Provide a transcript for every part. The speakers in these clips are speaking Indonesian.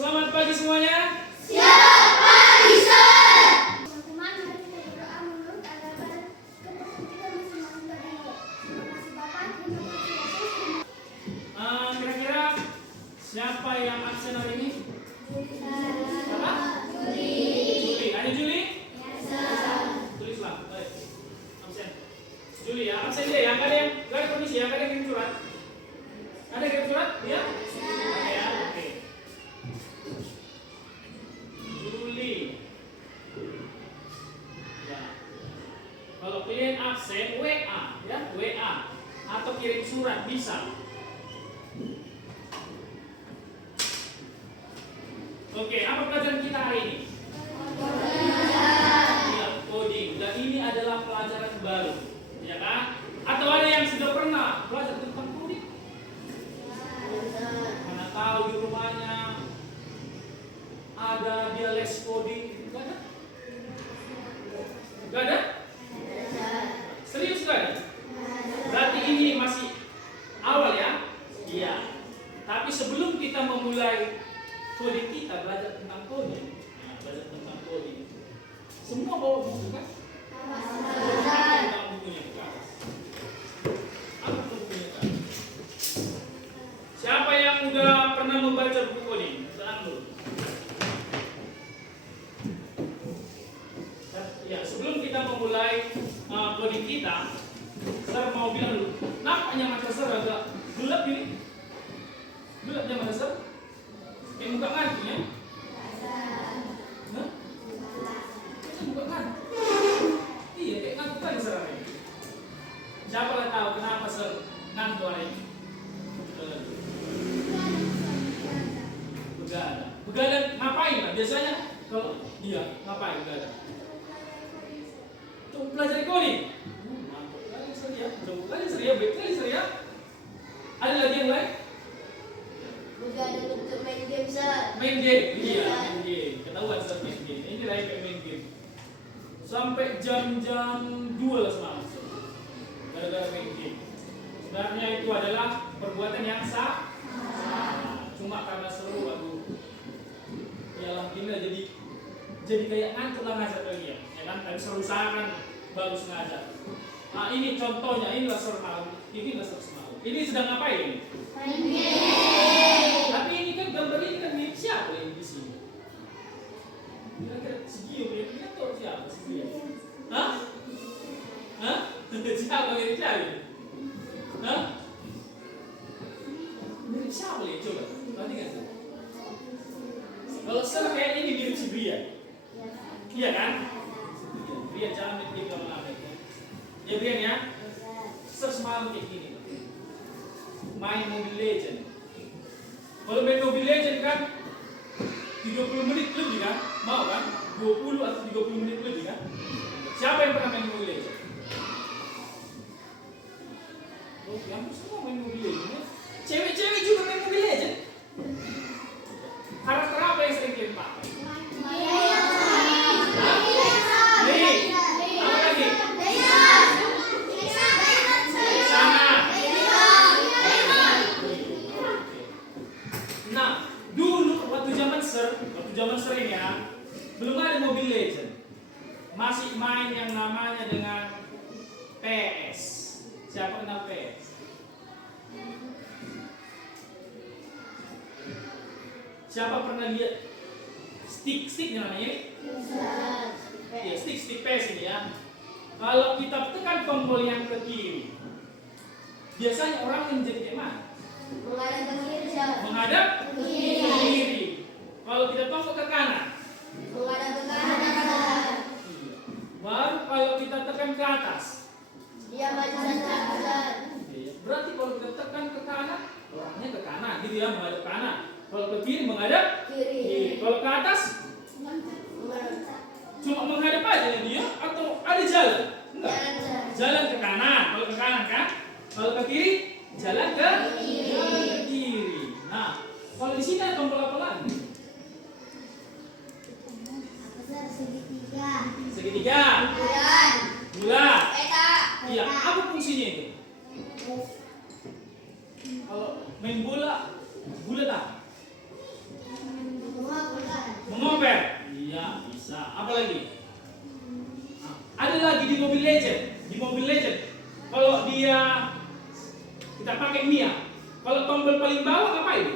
Selamat pagi semuanya. Selamat pagi, Sir. Teman-teman, mari kita berdoa menurut agar keputusan kita masing-masing dari terima kasih Bapak, terima kasih Yesus. Kira-kira siapa yang absen hari ini? Siapa? Juli. Ada Juli? Tulislah. Baik. Absen. Juli ya. Absen dia ya. Gak ada kondisi ya. Gak ada yang kirim surat. Ada yang kirim surat? Ya? Oke ya. Oke. Juli. Ya. Kalau kalian absen, WA ya, WA atau kirim surat bisa. Oke, apa pelajaran kita hari ini? Iya, coding. Dan ini adalah pelajaran baru, ya kan? Atau ada yang sudah pernah belajar tentang coding? Mana tahu di rumahnya ada dia les coding? Gak ada? Gak ada? Serius gak ada? Berarti ini masih awal ya? Iya. Tapi sebelum kita memulai coding, kita belajar tentang coding. Nah, belajar tentang coding. Semua bawa buku kan? Bawa bukunya ke atas. Apa bukunya ke atas? Siapa yang udah pernah membaca buku coding? Tenang dulu. Ya, sebelum kita memulai coding kita, saya mau bilang dulu. Nampaknya mata saya agak gelap ini. Gelapnya mata saya. Kayak muka ngantuk ya? Hah? Kayak muka ngantuk. Iya, kayak ngantuk kali serangnya. Siapa yang tahu kenapa ser ngantuk hari ini? Begadang. Begadang ngapain lah? Biasanya kalau iya ngapain begadang? Tuh pelajari coding. Mantap kali Seria. Coba kali Seria, baik kali Seria. Ada lagi yang lain? Begadang untuk main game, Sir. Main game, iya main game. Ketahuan Sir main game. Ini lagi kayak main game. Sampai jam-jam 2 lah semalam. Gara-gara main game. Sebenarnya itu adalah perbuatan yang sah. Cuma karena seru, aduh. Ya alhamdulillah jadi kayak ngantuk lah ngajar kalian. Ya kan? Tapi saya usahakan bagus ngajar. Nah ini contohnya, inilah semalam. Inilah semalam. Ini sedang ngapain ini? Main game. Tapi ini kan gambar ini kan milik siapa yang di sini? Kira-kira si Gio ini atau siapa si Gio? Hah? Hah? Siapa milik siapa? Hah? Milik siapa ya? Coba, nanti kan? Kalau saya kayak ini milik si Brian. Iya kan? Brian jangan milik lama-lama ya. Ya Brian ya? Semalam kayak gini. Main Mobile Legend. Kalau main Mobile Legend kan 30 menit lebih kan? Mau kan? 20 atau 30 menit lebih kan? Siapa yang pernah main Mobile Legend? Oh, hampir semua main Mobile Legend ya? Cewek-cewek juga main Mobile Legend? Karakter apa yang sering kalian pakai? Waktu zaman sering ya, belum ada Mobile Legend, masih main yang namanya dengan PS. Siapa kenal PS? Siapa pernah lihat stick namanya ini? Ya, stick PS ini ya. Kalau kita tekan tombol yang ke kiri, biasanya orang yang jadi kayak mana? Menghadap ke kiri. Kalau kita tombol ke kanan, baru kalau kita tekan ke atas, Dia maju dan mundur. berarti kalau kita tekan ke kanan, orangnya ke kanan, gitu ya, menghadap kanan. Kalau ke kiri menghadap kiri. Kalau ke atas, cuma menghadap aja dia, atau ada jalan? Enggak. Jalan ke kanan. Kalau ke kanan kan? Kalau ke kiri, jalan ke kiri. Nah, kalau di sini ada tombol apa lagi? Segitiga. Bulat. Iya, apa fungsinya itu? Kalau main bola, bulat apa? Nah, apa lagi? Nah, ada lagi di Mobile Legend. Di Mobile Legend, kalau dia kita pakai Mia, kalau tombol paling bawah apa ini?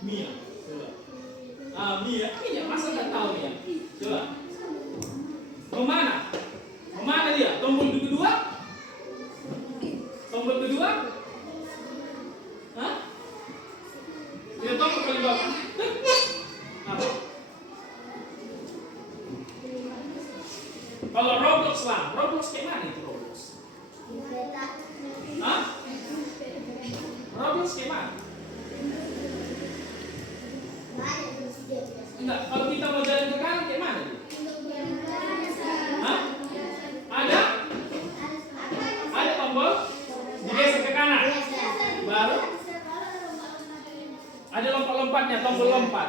Mia. Coba. Mia. Iya, masa nggak tahu ya? Coba. Kemana? Kemana dia? Tombol kedua? Tombol kedua? Hah? Dia tombol paling bawah. Apa? Kalau Roblox lah, Roblox kayak mana itu Roblox? Hah? Roblox kayak mana? Enggak, kalau kita mau jalan ke kanan kayak mana? Hah? Ada? Ada tombol? Digeser ke kanan. Baru? Ada lompat-lompatnya, tombol lompat.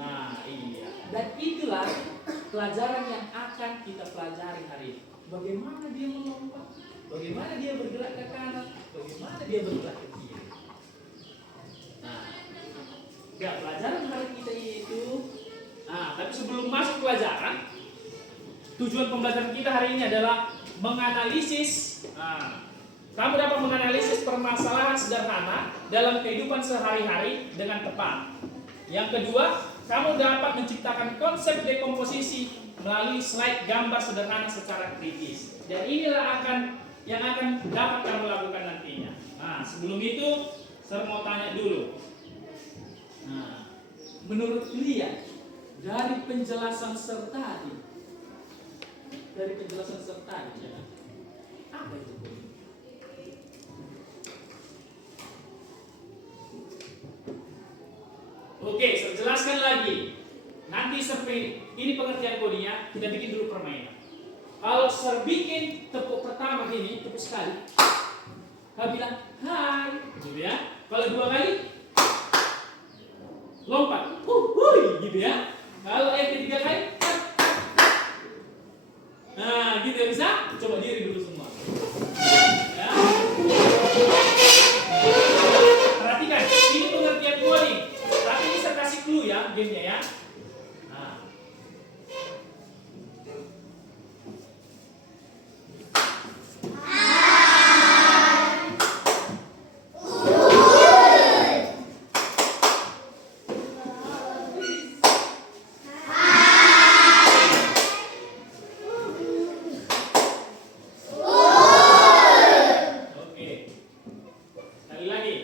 Nah, iya. Dan itulah pelajaran yang akan kita pelajari hari ini. Bagaimana dia melompat? Bagaimana dia bergerak ke kanan? Bagaimana dia bergerak ke kiri? Nah, ya pelajaran hari kita itu. Nah, tapi sebelum masuk pelajaran, tujuan pembelajaran kita hari ini adalah menganalisis. Nah, kamu dapat menganalisis permasalahan sederhana dalam kehidupan sehari-hari dengan tepat. Yang kedua, kamu dapat menciptakan konsep dekomposisi melalui slide gambar sederhana secara kritis. Dan inilah yang akan dapat kamu lakukan nantinya. Nah, sebelum itu, saya mau tanya dulu. Nah, menurut Lia, dari penjelasan serta ya, apa itu? Oke, saya jelaskan lagi. Nanti seperti ini pengertian kodenya, kita bikin dulu permainan. Kalau saya bikin tepuk pertama ini, tepuk sekali, saya bilang hai, gitu ya. Kalau dua kali, lompat, gitu ya. Kalau yang ketiga kali, nah, gitu ya, bisa? Coba diri dulu semua. Ya. Perhatikan, ini pengertian coding. Tapi ini saya kasih clue ya, gamenya ya. Nah. Oke. Sekali lagi.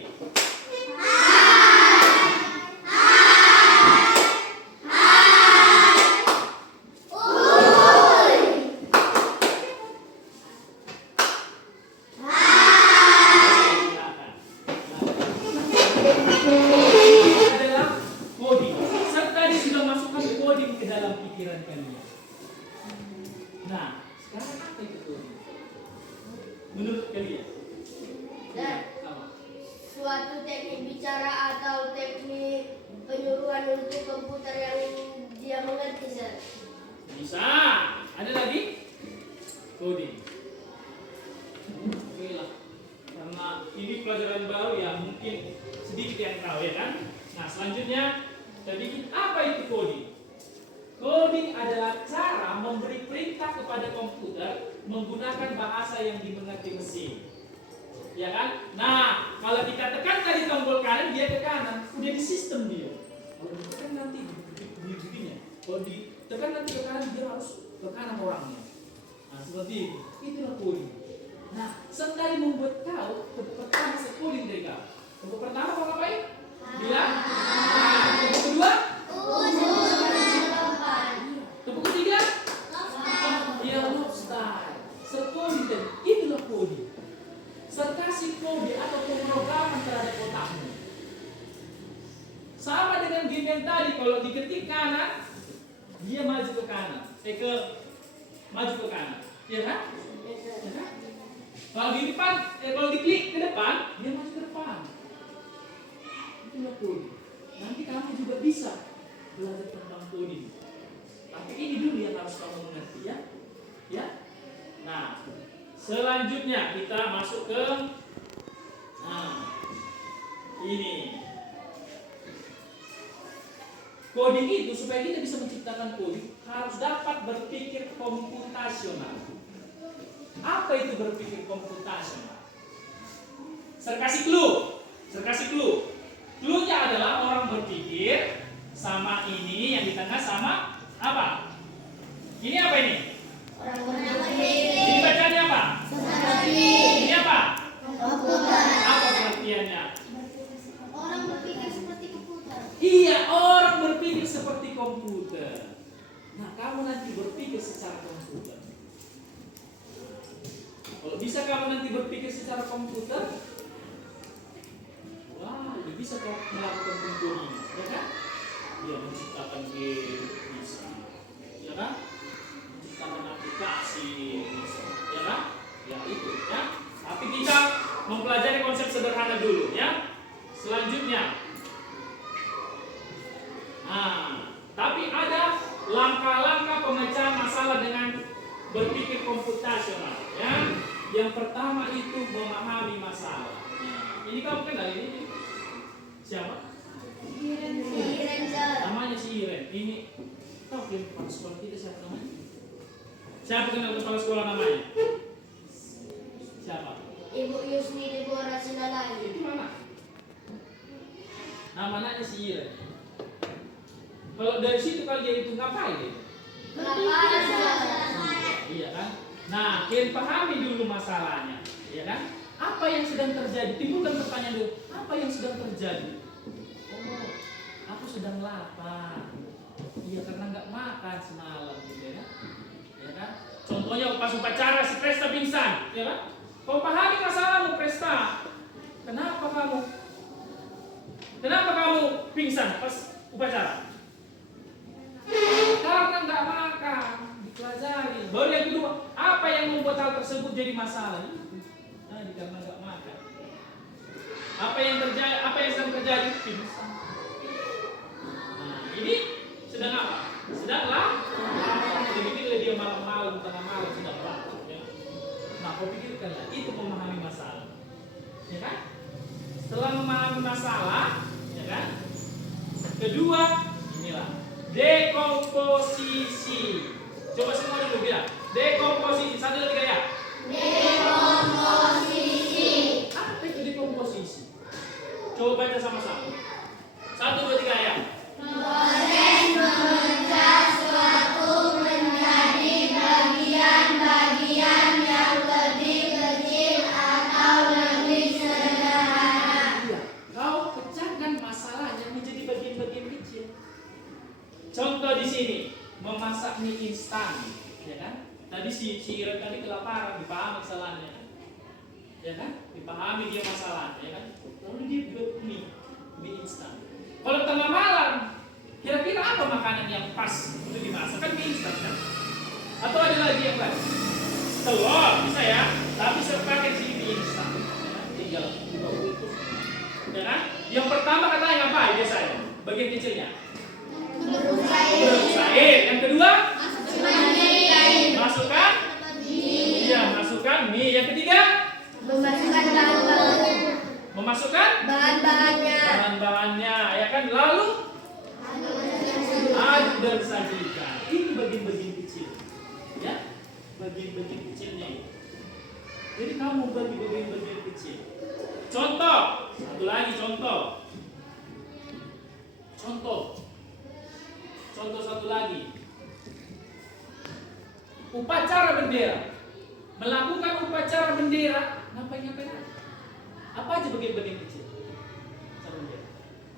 Adalah coding. Serta dia sudah masukkan coding ke dalam pikiran kalian. Nah, sekarang apa itu coding? Menurut kalian? Dan Apa? suatu teknik bicara atau teknik penyuruhan untuk komputer yang dia mengerti, Sir. Bisa. Ada lagi? Coding. Oke lah. Karena ini pelajaran baru ya, mungkin sedikit yang tahu ya kan. Nah, selanjutnya kita bikin apa itu coding? Coding adalah cara memberi perintah kepada komputer menggunakan bahasa yang dimengerti mesin. Ya kan? Nah, kalau kita tekan tadi tombol kanan, dia ke kanan. Udah di sistem dia. Kalau ditekan nanti begini. Kalau ditekan nanti ke kanan, dia harus ke kanan orangnya. Nah, seperti itu. Itulah coding. Nah, sekali membuat kau, tepuk pertama sekuling dari kau. Tepuk pertama kau ngapain? Bilang. Nah, tepuk kedua? Tepuk ketiga? Iya, lobster. Sekuling dari itulah coding. Serkasi kode atau pemrograman terhadap otakmu. Sama dengan game yang tadi, kalau diketik kanan, dia maju ke kanan. Maju ke kanan. Ya kan? Ya kan? Kalau di depan, kalau diklik ke depan, dia maju ke depan. Itulah coding. Nanti kamu juga bisa belajar tentang coding. Tapi ini dulu yang harus kamu mengerti ya. Ya. Nah, selanjutnya kita masuk ke ini. Coding itu supaya kita bisa menciptakan coding harus dapat berpikir komputasional. Apa itu berpikir komputasional? Saya kasih clue. Clue-nya adalah orang berpikir sama ini yang di tengah sama apa? Ini apa ini? Ini bacanya apa? Ini apa? Apa pengertiannya? Orang berpikir seperti komputer. Iya, orang berpikir seperti komputer. Nah, kamu nanti berpikir secara komputer. Kalau bisa kamu nanti berpikir secara komputer, wah, ya bisa kau melakukan coding, ya kan? Ya, menciptakan game bisa, ya kan? Menciptakan aplikasi bisa, ya kan? Ya itu, ya. Tapi kita mempelajari konsep sederhana dulu, ya. Selanjutnya, nah, tapi ada langkah-langkah pemecahan masalah dengan berpikir komputasional, ya. Yang pertama itu memahami masalah. Nah, ini kamu kenal ini? Siapa? Namanya si Iren. Ini tahu kan kepala sekolah kita siapa namanya? Siapa kenal kepala sekolah namanya? Siapa? Ibu Yusni Deborah Sinalai. Itu mana? Namanya si Iren. Kalau dari situ kalau dia itu ngapain dia? Iya kan? Nah, kalian pahami dulu masalahnya, ya kan? Apa yang sedang terjadi? Timbulkan pertanyaan dulu. Apa yang sedang terjadi? Oh, aku sedang lapar. Iya, karena nggak makan semalam, gitu ya. Ya kan? Contohnya pas upacara si Presta pingsan, ya kan? Kau pahami masalahmu Presta. Kenapa kamu pingsan pas upacara? Karena nggak makan, dipelajari. Baru yang kedua, apa yang membuat hal tersebut jadi masalah? Tadi karena nggak makan. Apa yang sedang terjadi? Pingsan. Nah, ini sedang apa? Sedang lapar. Jadi bila dia malam-malam, tengah malam sedang lapar. Ya. Nah, kau pikirkanlah, itu memahami masalah. Ya kan? Setelah memahami masalah, ya kan? Kedua, inilah dekomposisi. Coba semua dulu bilang dekomposisi. 1, 2, 3 ya. Dekomposisi. Apa itu dekomposisi? Coba baca sama-sama. 1, 2, 3 ya. Proses memecah suatu menjadi bagian-bagian yang lebih kecil atau lebih sederhana. Iya. Kau pecahkan masalahnya menjadi bagian-bagian kecil. Contoh di sini, memasak mie instan, ya kan? Tadi si Iren tadi kelaparan, dipahami kesalahannya, ya kan? Dipahami dia masalahnya, ya kan? Lalu dia buat mie instan. Kalau tengah malam, kira-kira apa makanan yang pas untuk dimasak? Kan mie instan kan? Atau ada lagi yang lain? Telur bisa ya, tapi sertakan si mie instan, ya kan? Tinggal buka kulkas, ya kan? Yang pertama katanya ngapain biasanya? Bagian kecilnya. Berebus air. Yang kedua, masukkan. Iya, masukkan mie. Yang ketiga, memasukkan bahan-bahannya, ya kan? Lalu aduk dan sajikan. Ini bagian-bagian kecil, ya, bagian-bagian kecilnya. Jadi kamu bagi bagian-bagian kecil. Contoh, satu lagi contoh satu lagi. Upacara bendera. Melakukan upacara bendera, ngapain aja? Apa aja bagian-bagian kecil? Upacara bendera.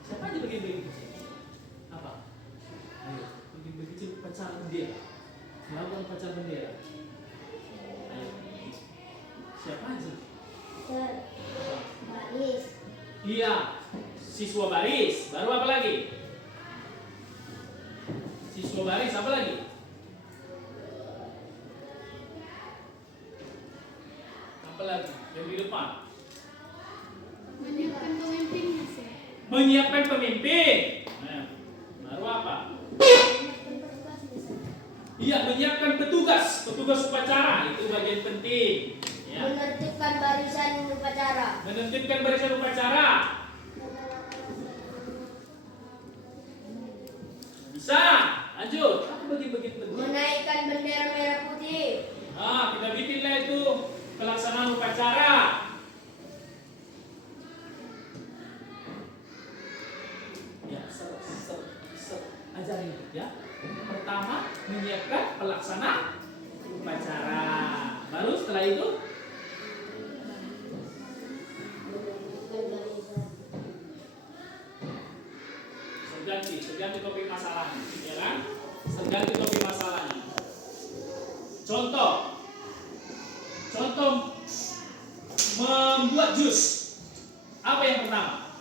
Siapa aja bagian-bagian kecil? Apa? Ayo, bagian-bagian kecil upacara bendera. Melakukan upacara bendera. Ayo. Siapa aja? Baris. Iya, siswa baris. Baru apa lagi? Siswa baris apa lagi? Apa lagi? Yang di depan. Menyiapkan pemimpinnya sih. Menyiapkan pemimpin. Nah, baru apa? Iya, menyiapkan petugas upacara, itu bagian penting. Ya. Menertibkan barisan upacara. Menentukan barisan upacara. Lanjut. Apa bagian-bagian penting? Menaikkan bendera merah putih. Kita bikinlah itu pelaksanaan upacara. Ya, ajarin ya. Pertama menyiapkan pelaksana upacara. Baru setelah itu terganti topik masalahnya, ya kan? Terganti topik masalahnya. Contoh membuat jus. Apa yang pertama?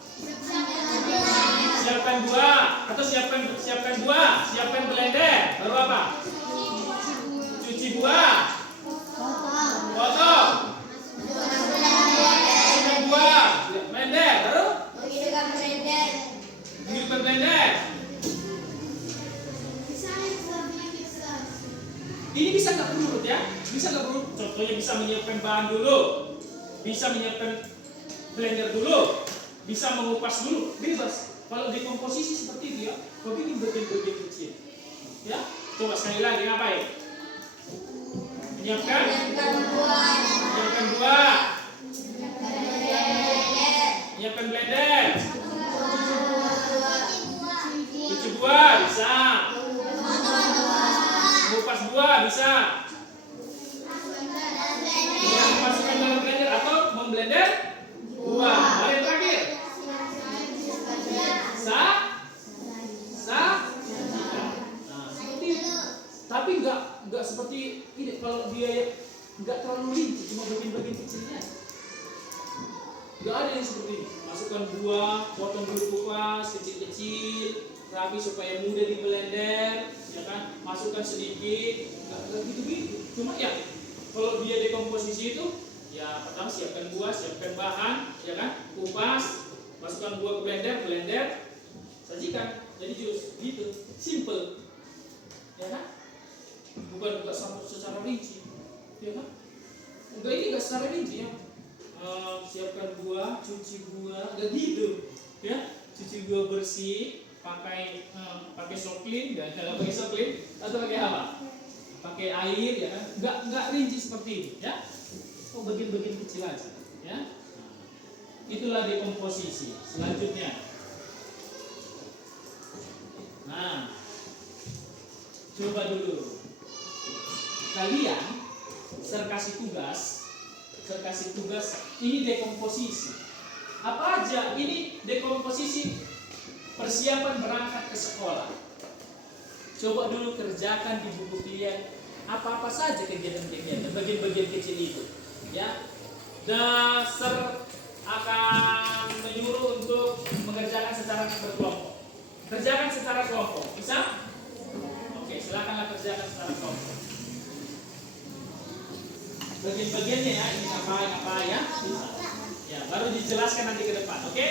Siapkan buah atau siapkan buah, siapkan blender. Baru apa? Cuci buah, potong, buah, blender. Baru Menghidupkan blender. hidupkan blender. Ini bisa nggak berurut ya? Bisa nggak berurut? Contohnya bisa menyiapkan bahan dulu, bisa menyiapkan blender dulu, bisa mengupas dulu, bebas. Kalau di komposisi seperti itu ya, kau bikin bagian-bagian kecil. Ya, coba sekali lagi ngapain? Menyiapkan buah. menyiapkan blender, cuci buah bisa, mengupas buah bisa. Masukkan dalam blender atau memblender buah. Lalu yang terakhir, seperti itu. Tapi nggak seperti ini. Kalau dia nggak terlalu rinci, cuma bagian-bagian kecilnya. Nggak ada yang seperti ini. Masukkan buah, potong dulu kupas kecil-kecil, rapi supaya mudah di blender, ya kan? Masukkan sedikit, nggak gitu-gitu. Cuma ya kalau dia dekomposisi itu, ya pertama siapkan buah, siapkan bahan, ya kan? Kupas, masukkan buah ke blender, sajikan. Jadi jus, gitu, simple, ya kan? Bukan secara rinci, ya kan? Enggak, ini nggak secara rinci ya. Siapkan buah, cuci buah, nggak gitu, ya? Cuci buah bersih, pakai soklin, dan kalau pakai soklin atau pakai apa? Pakai air, ya kan? Nggak rinci seperti ini, ya? Oh, bagian-bagian kecil aja, ya? Itulah dekomposisi. Selanjutnya, nah, coba dulu kalian saya kasih tugas ini dekomposisi. Apa aja ini dekomposisi? Persiapan berangkat ke sekolah. Coba dulu kerjakan di buku pilihan apa-apa saja kegiatan-kegiatan, bagian-bagian kecil itu, ya. Dasar akan menyuruh untuk mengerjakan secara berkelompok. Kerjakan secara kelompok, bisa? Oke, silakanlah kerjakan secara kelompok. Bagian-bagiannya ya, ini apa ya, bisa. Ya, baru dijelaskan nanti ke depan, oke?